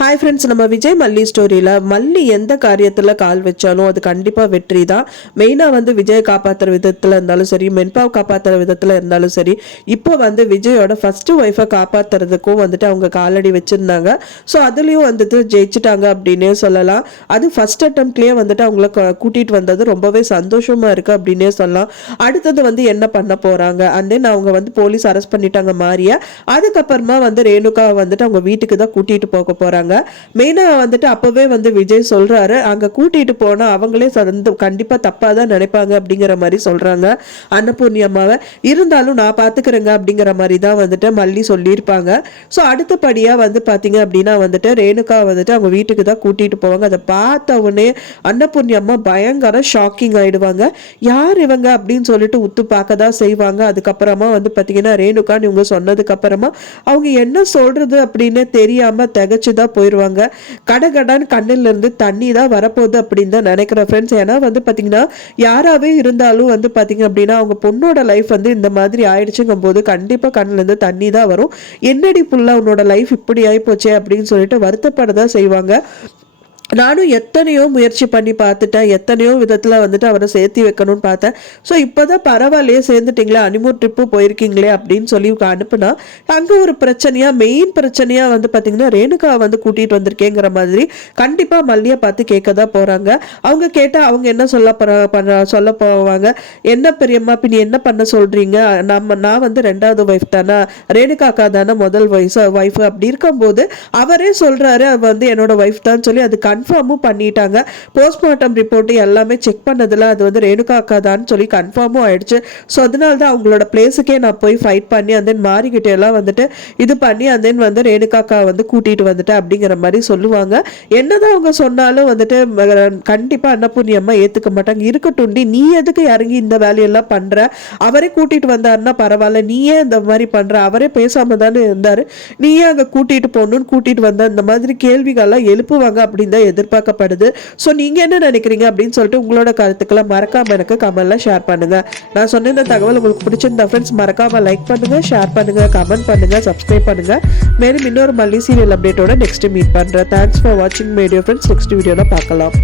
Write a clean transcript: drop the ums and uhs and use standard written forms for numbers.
Hi friends, நம்ம விஜய் மல்லி ஸ்டோரியில் மல்லி எந்த காரியத்தில் கால் வச்சாலும் அது கண்டிப்பாக வெற்றி தான். மெயினாக வந்து விஜய் காப்பாற்றுற விதத்தில் இருந்தாலும் சரி, மென்பாவை காப்பாற்றுற விதத்தில் இருந்தாலும் சரி, இப்போ வந்து விஜயோட ஃபர்ஸ்ட் ஒய்ஃபை காப்பாற்றுறதுக்கும் வந்துட்டு அவங்க காலடி வச்சுருந்தாங்க. ஸோ அதுலேயும் வந்துட்டு ஜெயிச்சிட்டாங்க அப்படின்னே சொல்லலாம். அது ஃபர்ஸ்ட் அட்டம்ப்ட்லேயே வந்துட்டு அவங்கள கூட்டிகிட்டு வந்தது ரொம்பவே சந்தோஷமாக இருக்குது அப்படின்னே சொல்லலாம். அடுத்தது வந்து என்ன பண்ண போகிறாங்க, அண்ட் தென் அவங்க வந்து போலீஸ் அரெஸ்ட் பண்ணிட்டாங்க மாரியா. அதுக்கப்புறமா வந்து ரேணுகா வந்துட்டு அவங்க வீட்டுக்கு தான் கூட்டிகிட்டு போக போகிறாங்க. மெயினா வந்துட்டு அப்பவே வந்து விஜய் சொல்றாரு, அங்க கூட்டிட்டு போனா அவங்களே கண்டிப்பா தப்பா தான் நினைப்பாங்க அப்படிங்கிற மாதிரி சொல்றாங்க அன்னபூர்ணி அம்மாவை. இருந்தாலும் நான் பாத்துக்கிறேங்க அப்படிங்கிற மாதிரி தான் வந்துட்டு மல்லி சொல்லியிருப்பாங்க. ஸோ அடுத்தபடியா வந்து பாத்தீங்க அப்படின்னா வந்துட்டு ரேணுகா வந்துட்டு அவங்க வீட்டுக்கு தான் கூட்டிட்டு போவாங்க. அதை பார்த்த உடனே அன்னபூர்ணி அம்மா பயங்கர ஷாக்கிங் ஆயிடுவாங்க. யார் இவங்க அப்படின்னு சொல்லிட்டு உத்து பார்க்க தான் செய்வாங்க. அதுக்கப்புறமா வந்து பாத்தீங்கன்னா ரேணுகான்னு இவங்க சொன்னதுக்கு அப்புறமா அவங்க என்ன சொல்றது அப்படின்னு தெரியாம திகச்சுதான் போயிடுவாங்க. கடகடான்னு கண்ணில இருந்து தண்ணி தான் வரப்போகுது அப்படின்னு தான் நினைக்கிறேன் ஃப்ரெண்ட்ஸ். ஏன்னா வந்து பார்த்தீங்கன்னா யாராவே இருந்தாலும் வந்து பார்த்தீங்க அப்படின்னா அவங்க பொண்ணோட லைஃப் வந்து இந்த மாதிரி ஆயிடுச்சுங்கும் போது கண்டிப்பாக கண்ணில இருந்து தண்ணி தான் வரும். என்னடி புள்ள உன்னோட லைஃப் இப்படி ஆயிப்போச்சே அப்படின்னு சொல்லிட்டு வருத்தப்பட தான் செய்வாங்க. நானும் எத்தனையோ முயற்சி பண்ணி பார்த்துட்டேன், எத்தனையோ விதத்தில் வந்துட்டு அவரை சேர்த்து வைக்கணும்னு பார்த்தேன். ஸோ இப்போதான் பரவாயில்லையே சேர்ந்துட்டிங்களே, அனிமூர் ட்ரிப்பு போயிருக்கீங்களே அப்படின்னு சொல்லி அனுப்புனா அங்கே ஒரு பிரச்சனையாக, மெயின் பிரச்சனையாக வந்து பார்த்தீங்கன்னா ரேணுகா வந்து கூட்டிகிட்டு வந்திருக்கேங்கிற மாதிரி கண்டிப்பாக மல்லியை பார்த்து கேட்க தான் போகிறாங்க. அவங்க கேட்டால் அவங்க என்ன சொல்ல போவாங்க, என்ன பெரியம்மா பின் என்ன பண்ண சொல்கிறீங்க, நான் வந்து ரெண்டாவது ஒய்ஃப் தானே, ரேணுகா அக்கா தானே முதல் ஒய்ஃப் அப்படி இருக்கும்போது அவரே சொல்கிறாரு வந்து என்னோட ஒய்ஃப் தான் சொல்லி அது கன்ஃபார்மும் பண்ணிட்டாங்க. போஸ்ட்மார்ட்டம் ரிப்போர்ட் எல்லாமே செக் பண்ணதில் அது வந்து ரேணுகா அக்கா தான் சொல்லி கன்ஃபார்மும் ஆயிடுச்சு. ஸோ அதனால தான் அவங்களோட பிளேஸுக்கே நான் போய் ஃபைட் பண்ணி அந்த மாறிக்கிட்ட எல்லாம் வந்துட்டு இது பண்ணி அந்த வந்து ரேணுகா அக்கா வந்து கூட்டிகிட்டு வந்துட்டேன் அப்படிங்கிற மாதிரி சொல்லுவாங்க. என்னதான் அவங்க சொன்னாலும் வந்துட்டு கண்டிப்பாக அன்னபூர்ணி அம்மா ஏற்றுக்க மாட்டாங்க. இருக்கட்டும்டி, நீ எதுக்கு இறங்கி இந்த வேலையெல்லாம் பண்ணுற, அவரே கூட்டிகிட்டு வந்தாருன்னா பரவாயில்ல, நீயே இந்த மாதிரி பண்ணுற, அவரே பேசாமல் தானே இருந்தார், நீயே அங்கே கூட்டிகிட்டு போகணுன்னு கூட்டிகிட்டு வந்த, இந்த மாதிரி கேள்விகள்லாம் எழுப்புவாங்க அப்படின்னு தான் எதிர்பார்க்கப்படுது. ஸோ நீங்க என்ன நினைக்கிறீங்க அப்படின்னு சொல்லிட்டு உங்களோட கருத்துக்களை மறக்காம எனக்கு கமெண்ட்ல ஷேர் பண்ணுங்க. நான் சொன்ன இந்த தகவல் உங்களுக்கு பிடிச்சிருந்தா ஃப்ரெண்ட்ஸ் மறக்காம லைக் பண்ணுங்க, ஷேர் பண்ணுங்க, கமெண்ட் பண்ணுங்க, சப்ஸ்கிரைப் பண்ணுங்க. மேலும் இன்னொரு மல்லி சீரியல் அப்டேட்டோட நெக்ஸ்ட் மீட் பண்றேன். தேங்க்ஸ் ஃபார் வாட்சிங் வீடியோ ஃப்ரெண்ட்ஸ். நெக்ஸ்ட் வீடியோல பார்க்கலாம்.